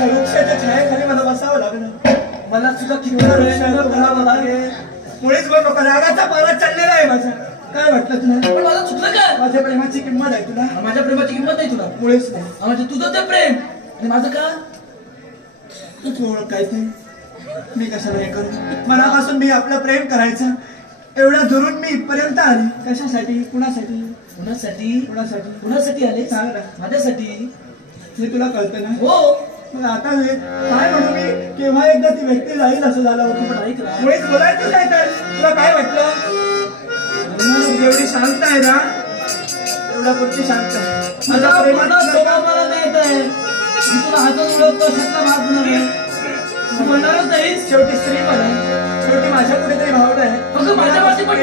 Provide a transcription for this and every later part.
वृक्षाच्या छायाखाली मला बसावं लागलं. मला सुद्धा किंवा करावं लागेल. मुळीच बोल नका. रागाचा पारा चाललेला आहे माझा. काय वाटलं तुला? पण मला चुकलं काय? माझ्या प्रेमाची किंमत आहे तुला? माझ्या प्रेमाची किंमत नाही तुला? मुळीच नाही. म्हणजे तुझं ते प्रेम आणि माझं का? तूच ओळख काय ते? मी कशाला हे करू? मनापासून मी आपलं प्रेम करायचं. एवढ्या दुरून मी इथपर्यंत आले. कशासाठी? कुणासाठी? कुणासाठी? कुणासाठी? कुणासाठी आले? सांग ना. माझ्यासाठी. हे तुला कळतं ना? हो. मग आता काय म्हणू मी? केव्हा एकदा ती व्यक्ती जाईल असं झालं होतं. पण ऐक ना, मुळीच बोलायचं काय तर? तुला काय वाटलं? एवढी शांत आहे ना, एवढा पुरती शांत आहे. माझा प्रेमाचा स्वभाव मला देत आहे. मी तुला हातात ओळखतो, शब्द मार्ग नव्हे. तू बोलणारच नाही. शेवटी स्त्री पण आहे. शेवटी माझ्या कुठेतरी भावना आहे. फक्त माझ्या माझी पण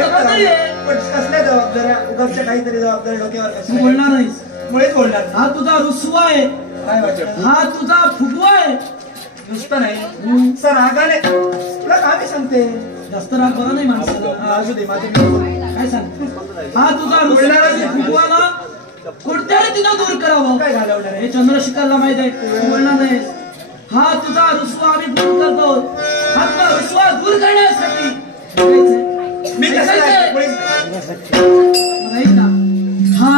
कसल्या जबाबदाऱ्या, उगाचच्या काहीतरी जबाबदारी डोक्यावर कसं बोलणार नाहीस? मुळेच बोलणार. हा तुझा रुसवा आहे. काय वाटत? हा तुझा फुगवा आहे. नुसतं नाही सर, रागाने तुला काय सांगते. जास्त राग बरं नाही माणसाला. असू दे माझे काय सांगते. हा तुझा रुसणारा फुगवाला कोणत्याने तिनं दूर करावं. काय घालवणार हे चंद्रशिखरला माहित आहे. बोलणार नाही. हा तुझा रुसवा आम्ही दूर करतो. हा तुझा रुसवा दूर करण्यासाठी मी कसं ना. हा